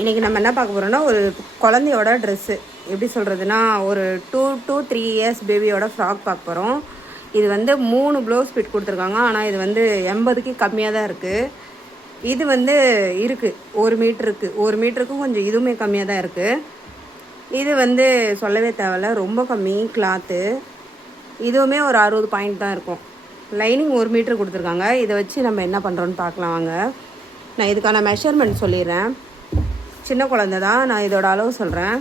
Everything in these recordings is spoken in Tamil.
இன்றைக்கி நம்ம என்ன பார்க்க போகிறோன்னா ஒரு குழந்தையோட ட்ரெஸ்ஸு எப்படி சொல்கிறதுனா ஒரு 2 to 3 years பேபியோட ஃப்ராக் பார்க்க போகிறோம். இது வந்து 3 ப்ளவுஸ் ஃபிட் கொடுத்துருக்காங்க. ஆனால் இது வந்து 80க்கு கம்மியாக தான் இருக்குது. இது வந்து இருக்குது 1 மீட்டருக்கு 1 மீட்டருக்கும் கொஞ்சம் இதுவுமே கம்மியாக தான் இருக்குது. இது வந்து சொல்லவே தேவையில்ல, ரொம்ப கம்மி கிளாத்து. இதுவுமே ஒரு 60 பாயிண்ட் தான் இருக்கும். லைனிங் 1 மீட்டர் கொடுத்துருக்காங்க. இதை வச்சு நம்ம என்ன பண்ணுறோன்னு பார்க்கலாம் வாங்க. நான் இதுக்கான மெஷர்மெண்ட் சொல்லிடுறேன். சின்ன குழந்தை தான், நான் இதோட அளவு சொல்கிறேன்.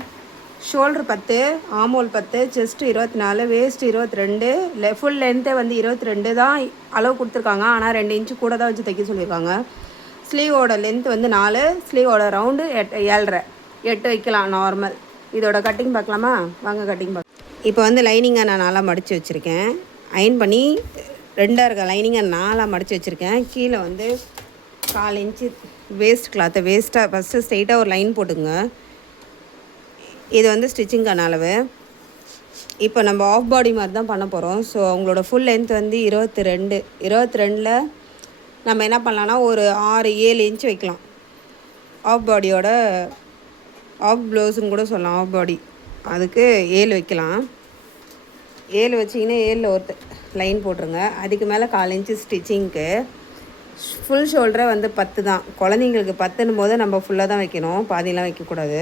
ஷோல்டர் 10, ஆமோல் 10, செஸ்ட்டு 24, வேஸ்ட் 22, ஃபுல் லென்த்தே வந்து 22 தான் அளவு கொடுத்துருக்காங்க. ஆனால் 2 இன்ச்சு கூட தான் வச்சு தைக்க சொல்லியிருக்காங்க. ஸ்லீவோட லென்த் வந்து 4, ஸ்லீவோட ரவுண்டு 7.5 8 வைக்கலாம் நார்மல். இதோட கட்டிங் பார்க்கலாமா வாங்க, கட்டிங் பார்க்க. இப்போ வந்து லைனிங்கை நான் 4 மடித்து வச்சுருக்கேன். அயன் பண்ணி 2 இருக்க லைனிங்கை 4 மடித்து வச்சுருக்கேன். கீழே வந்து 4 இன்ச்சு வேஸ்ட் கிளாத்தை வேஸ்ட்டாக ஃபஸ்ட்டு ஸ்ட்ரெயிட்டாக ஒரு லைன் போட்டுங்க. இது வந்து ஸ்டிச்சிங்கான அளவு. இப்போ நம்ம ஆஃப் பாடி மாதிரி தான் பண்ண போகிறோம். ஸோ அவங்களோட ஃபுல் லென்த் வந்து 22 நம்ம என்ன பண்ணலான்னா ஒரு 6-7 இன்ச் வைக்கலாம். ஆஃப் பாடியோட ஆஃப் ப்ளவுஸுன்னு கூட சொல்லலாம். ஆஃப் பாடி அதுக்கு 7 வைக்கலாம். 7 வச்சிங்கன்னா 7 ஒரு லைன் போட்டுருங்க. அதுக்கு மேலே 4 இன்ச்சு ஸ்டிச்சிங்க்கு. ஃபுல் ஷோல்டரை வந்து 10 தான். குழந்தைங்களுக்கு 10ன்னும் போது நம்ம ஃபுல்லாக தான் வைக்கணும், பாதியெலாம் வைக்கக்கூடாது.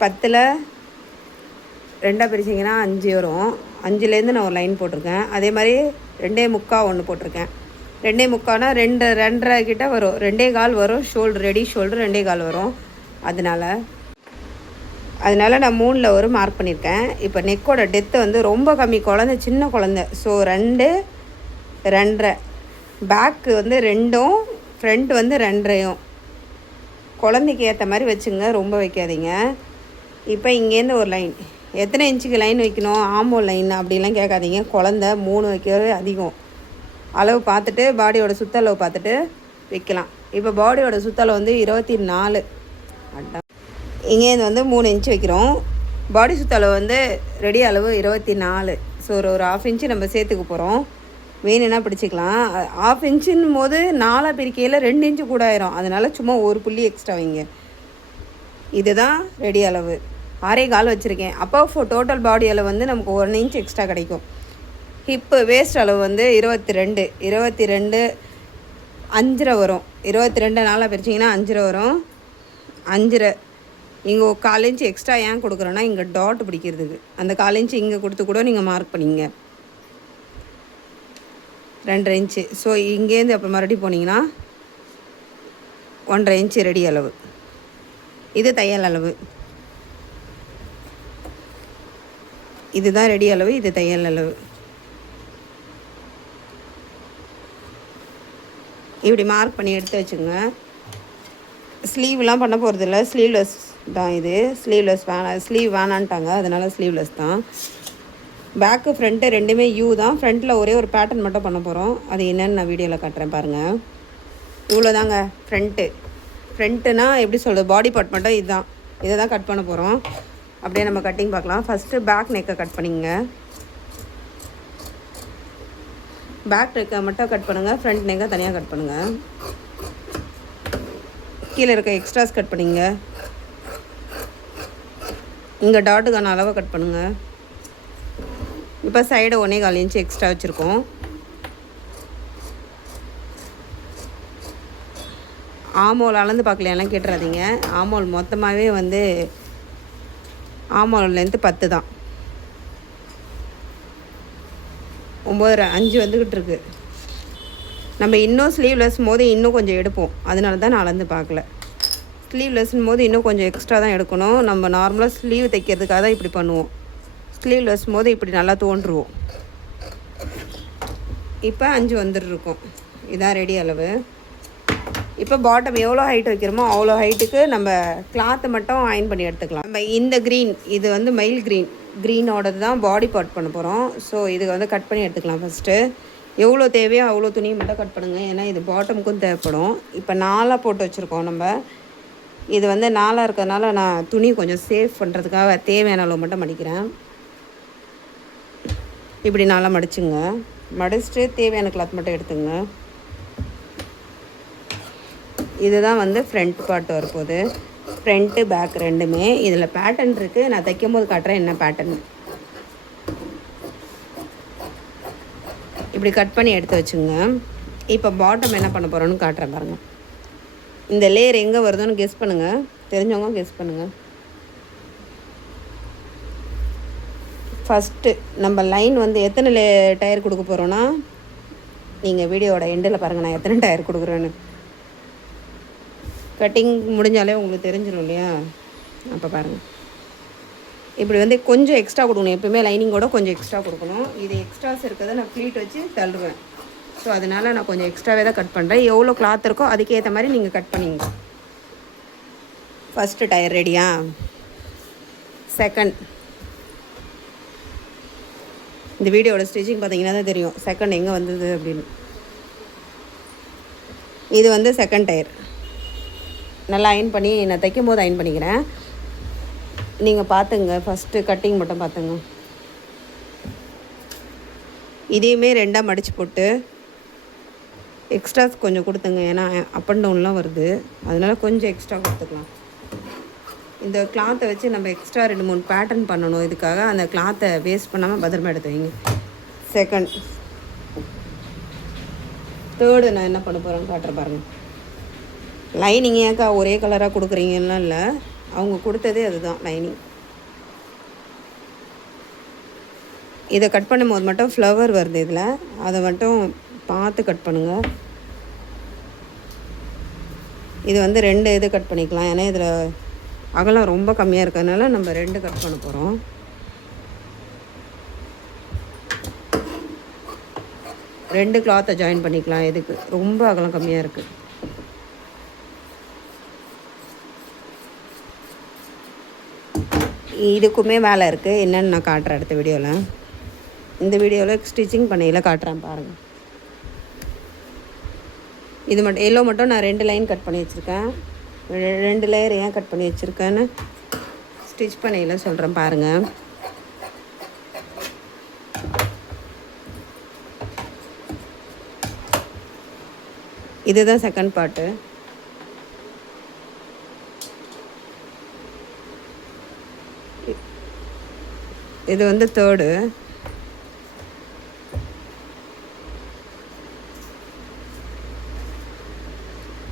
10ல் 2 பிரிச்சிங்கன்னா 5 வரும். 5லேருந்து நான் ஒரு லைன் போட்டிருக்கேன். அதே மாதிரி 2.25 ஒன்று போட்டிருக்கேன். 2.25னா 2.5 கிட்ட வரும். 2.25 வரும். ஷோல்டர் ரெடி ஷோல்டர் 2.25 வரும். அதனால் நான் 3ல் ஒரு மார்க் பண்ணியிருக்கேன். இப்போ நெக்கோட டெத்து வந்து ரொம்ப கம்மி, குழந்தை சின்ன குழந்தை. ஸோ 2, 2.5. பேக்கு வந்து 2ம், ஃப்ரண்ட் வந்து 2.5. குழந்தைக்கு ஏற்ற மாதிரி வச்சுங்க, ரொம்ப வைக்காதீங்க. இப்போ இங்கேருந்து ஒரு லைன், எத்தனை இன்ச்சுக்கு லைன் வைக்கணும், ஆமோ லைன் அப்படிலாம் கேட்காதீங்க. குழந்த 3 வைக்கிறது அதிகம். அளவு பார்த்துட்டு பாடியோட சுற்றளவு பார்த்துட்டு வைக்கலாம். இப்போ பாடியோட சுற்றளவு வந்து 24. இங்கேருந்து வந்து 3 இன்ச்சு வைக்கிறோம். பாடி சுற்றளவு வந்து ரெடி அளவு 24. ஸோ ஒரு 1/2 இன்ச்சு நம்ம சேர்த்துக்க போகிறோம். வேணும்னா பிடிச்சிக்கலாம். 1/2 இன்ச்சுன்னு போது 4 பிரிக்கையில் 2 இன்ச்சு கூட ஆயிரும். அதனால் சும்மா ஒரு புள்ளி எக்ஸ்ட்ரா வைங்க. இதுதான் ரெடி அளவு. 6.25 வச்சுருக்கேன். அப்போ டோட்டல் பாடி அளவு வந்து நமக்கு 1 இன்ச் எக்ஸ்ட்ரா கிடைக்கும். ஹிப்பு வேஸ்ட் அளவு வந்து 22 5.5 வரும். 22 4 பிரிச்சிங்கன்னா 5 வரும். 5.5 இங்கே 1/4 இன்ச்சு எக்ஸ்ட்ரா ஏன் கொடுக்குறோன்னா இங்கே டாட் பிடிக்கிறதுக்கு. அந்த 1/4 இன்ச்சு இங்கே கொடுத்து கூட நீங்கள் மார்க் பண்ணிங்க. 2.5 இன்ச்சு. ஸோ இங்கேருந்து அப்போ மறுபடியும் போனீங்கன்னா 1.5 இன்ச்சு ரெடி அளவு. இது தையல் அளவு. இதுதான் ரெடி அளவு, இது தையல் அளவு. இப்படி மார்க் பண்ணி எடுத்து வச்சுங்க. ஸ்லீவ்லாம் பண்ண போகிறதில்ல, ஸ்லீவ்லெஸ் தான் இது. ஸ்லீவ் வேணான்ட்டாங்க, அதனால் ஸ்லீவ்லெஸ் தான். பேக்கு ஃப்ரண்ட்டு ரெண்டுமே யூ தான். ஃப்ரண்ட்டில் ஒரே ஒரு பேட்டர்ன் மட்டும் பண்ண போகிறோம். அது என்னென்னு நான் வீடியோவில் காட்டுறேன் பாருங்கள். இவ்வளோ தாங்க ஃப்ரண்ட்டுனா எப்படி சொல்கிறது, பாடி பார்ட் மட்டும் இதுதான். இதை தான் கட் பண்ண போகிறோம். அப்படியே நம்ம கட்டிங் பார்க்கலாம். ஃபஸ்ட்டு பேக் நெக்கை கட் பண்ணிங்க. பேக் நெக்கை மட்டும் கட் பண்ணுங்கள், ஃப்ரண்ட் நெக்கை தனியாக கட் பண்ணுங்கள். கீழே இருக்க எக்ஸ்ட்ராஸ் கட் பண்ணிங்க. இங்கே டாட்டுக்கான அளவை கட் பண்ணுங்கள். இப்போ சைடு 1.25 இன்ச்சு எக்ஸ்ட்ரா வச்சுருக்கோம். ஆமோல் அளந்து பார்க்கலையெல்லாம் கேட்டுறாதீங்க. ஆமோல் மொத்தமாகவே வந்து ஆமோல் லென்த்து 10 தான். 9.5 வந்துக்கிட்டு இருக்கு. நம்ம இன்னும் ஸ்லீவ்லெஸ் போது இன்னும் கொஞ்சம் எடுப்போம். அதனால தான் நான் அளந்து பார்க்கல. ஸ்லீவ்லெஸ்னும் போது இன்னும் கொஞ்சம் எக்ஸ்ட்ரா தான் எடுக்கணும். நம்ம நார்மலாக ஸ்லீவ் தைக்கிறதுக்காக தான் இப்படி பண்ணுவோம். ஸ்லீவ்லெஸ் போது இப்படி நல்லா தோன்றுவோம். இப்போ 5 வந்துருக்கும். இதான் ரெடி அளவு. இப்போ பாட்டம் எவ்வளோ ஹைட் வைக்கிறோமோ அவ்வளோ ஹைட்டுக்கு நம்ம கிளாத்தை மட்டும் அயன் பண்ணி எடுத்துக்கலாம். நம்ம இந்த க்ரீன், இது வந்து மயில் க்ரீனோடது தான் பாடி பார்ட் பண்ண போகிறோம். ஸோ இது வந்து கட் பண்ணி எடுத்துக்கலாம். ஃபஸ்ட்டு எவ்வளோ தேவையோ அவ்வளோ துணியை மட்டும் கட் பண்ணுங்கள், ஏன்னா இது பாட்டமுக்கும் தேவைப்படும். இப்போ 4 போட்டு வச்சுருக்கோம் நம்ம. இது வந்து 4 இருக்கிறதுனால நான் துணி கொஞ்சம் சேவ் பண்ணுறதுக்காக தேவையான அளவு மட்டும் மடிக்கிறேன். இப்படி 4 மடிச்சுங்க. மடிச்சுட்டு தேவையான கிளாத் மட்டும் எடுத்துங்க. இதுதான் வந்து ஃப்ரண்ட் பார்ட் வரப்போகுது. ஃப்ரண்ட்டு பேக் ரெண்டுமே. இதில் பேட்டர்ன் இருக்குது, நான் தைக்கும் போது காட்டுறேன் என்ன பேட்டர்ன். இப்படி கட் பண்ணி எடுத்து வச்சுங்க. இப்போ பாட்டம் என்ன பண்ண போகிறோன்னு காட்டுறேன் பாருங்கள். இந்த லேயர் எங்கே வருதுன்னு கெஸ் பண்ணுங்கள், தெரிஞ்சவங்க கெஸ் பண்ணுங்கள். ஃபஸ்ட்டு நம்ம லைன் வந்து எத்தனை டயர் கொடுக்க போகிறோன்னா, நீங்கள் வீடியோவோட எண்டில் பாருங்கள் நான் எத்தனை டயர் கொடுக்குறேன்னு. கட்டிங் முடிஞ்சாலே உங்களுக்கு தெரிஞ்சிடும் இல்லையா? அப்போ பாருங்கள். இப்படி வந்து கொஞ்சம் எக்ஸ்ட்ரா கொடுக்கணும், எப்போயுமே லைனிங்கோட கொஞ்சம் எக்ஸ்ட்ரா கொடுக்கணும். இது எக்ஸ்ட்ராஸ் இருக்கிறத நான் ப்ளீட் வச்சு தள்ளுவேன். ஸோ அதனால் நான் கொஞ்சம் எக்ஸ்ட்ராவே தான் கட் பண்ணுறேன். எவ்வளோ கிளாத் இருக்கோ அதுக்கேற்ற மாதிரி நீங்கள் கட் பண்ணிங்க. ஃபஸ்ட்டு டயர் ரெடியா? செகண்ட், இந்த வீடியோட ஸ்டிச்சிங் பார்த்தீங்கன்னா தான் தெரியும் செகண்ட் எங்கே வந்தது அப்படின்னு. இது வந்து செகண்ட் டயர். நல்லா அயன் பண்ணி நான் தைக்கும் போது அயன் பண்ணிக்கிறேன். நீங்கள் பார்த்துங்க, ஃபஸ்ட்டு கட்டிங் மட்டும் பார்த்துங்க. இதையுமே ரெண்டாக மடித்து போட்டு எக்ஸ்ட்ராஸ் கொஞ்சம் கொடுத்துங்க. ஏன்னா அப் அண்ட் டவுன்லாம் வருது, அதனால் கொஞ்சம் எக்ஸ்ட்ரா கொடுத்துக்கலாம். இந்த கிளாத்தை வச்சு நம்ம எக்ஸ்ட்ரா 2-3 பேட்டர்ன் பண்ணணும். இதுக்காக அந்த கிளாத்தை வேஸ்ட் பண்ணாமல் பத்திரமா எடுத்து வைங்க. செகண்ட். தேர்டு நான் என்ன பண்ண போகிறேன்னு காட்டுற பாருங்கள். லைனிங் ஏக்கா ஒரே கலராக கொடுக்குறீங்கன்னா இல்லை, அவங்க கொடுத்ததே அதுதான் லைனிங். இதை கட் பண்ணும் போது மட்டும் ஃப்ளவர் வருது இதில், அதை மட்டும் பார்த்து கட் பண்ணுங்கள். இது வந்து 2 இது கட் பண்ணிக்கலாம், ஏன்னா இதில் அகலம் ரொம்ப கம்மியாக இருக்கிறதுனால நம்ம 2 கட் பண்ண போகிறோம். ரெண்டு கிளாத்தை ஜாயின் பண்ணிக்கலாம். இதுக்கு ரொம்ப அகலம் கம்மியாக இருக்குது. இதுக்குமே வேலை இருக்குது, என்னென்னு நான் காட்டுறேன் அடுத்த வீடியோவில். இந்த வீடியோவில் ஸ்டிச்சிங் பண்ணையில் காட்டுறேன் பாருங்கள். இது மட்டும் எல்லோ மட்டும் நான் 2 லைன் கட் பண்ணி வச்சுருக்கேன். 2 லேயர் ஏன் கட் பண்ணி வச்சுருக்கேன்னு ஸ்டிச் பண்ணையில் சொல்கிறேன் பாருங்கள். இதுதான் செகண்ட் பார்ட்டு. இது வந்து தேர்டு.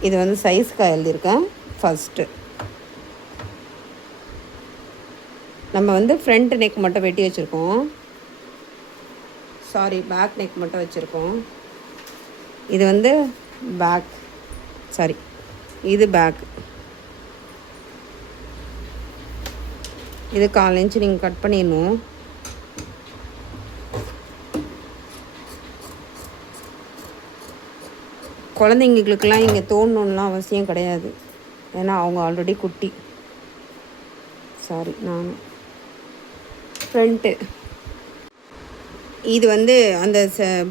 இது வந்து சைஸ்க்காக எழுதியிருக்கேன். ஃபஸ்ட்டு நம்ம வந்து ஃப்ரண்ட் நெக் மட்டும் வெட்டி வச்சுருக்கோம், சாரி பேக் நெக் மட்டும் வச்சுருக்கோம். இது வந்து பேக், சாரி இது பேக். இது 1/4 இன்ச்சு நீங்கள் கட் பண்ணிடணும். குழந்தைங்களுக்கெல்லாம் இங்கே தோணணுன்னெலாம் அவசியம் கிடையாது, ஏன்னா அவங்க ஆல்ரெடி குட்டி. சாரி நான் ஃப்ரண்ட்டு. இது வந்து அந்த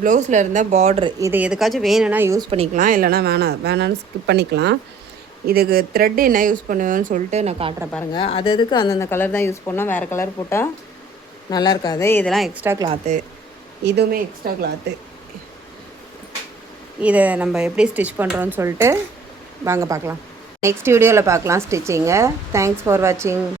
ப்ளவுஸில் இருந்த பார்ட்ரு. இது எதுக்காச்சும் வேணும்னா யூஸ் பண்ணிக்கலாம், இல்லைனா வேணான்னு ஸ்கிப் பண்ணிக்கலாம். இதுக்கு த்ரெட் என்ன யூஸ் பண்ணுவேன்னு சொல்லிட்டு நான் காட்டுறேன் பாருங்கள். அதுக்கு அந்தந்த கலர் தான் யூஸ் பண்ணோம், வேறு கலர் போட்டால் நல்லா இருக்காது. இதெல்லாம் எக்ஸ்ட்ரா கிளாத்து, இதுவுமே எக்ஸ்ட்ரா கிளாத்து. இதை நம்ம எப்படி ஸ்டிச் பண்ணுறோன்னு சொல்லிட்டு வாங்க பார்க்கலாம். நெக்ஸ்ட் வீடியோவில் பார்க்கலாம் ஸ்டிச்சிங்கை. தேங்க்ஸ் ஃபார் வாட்சிங்.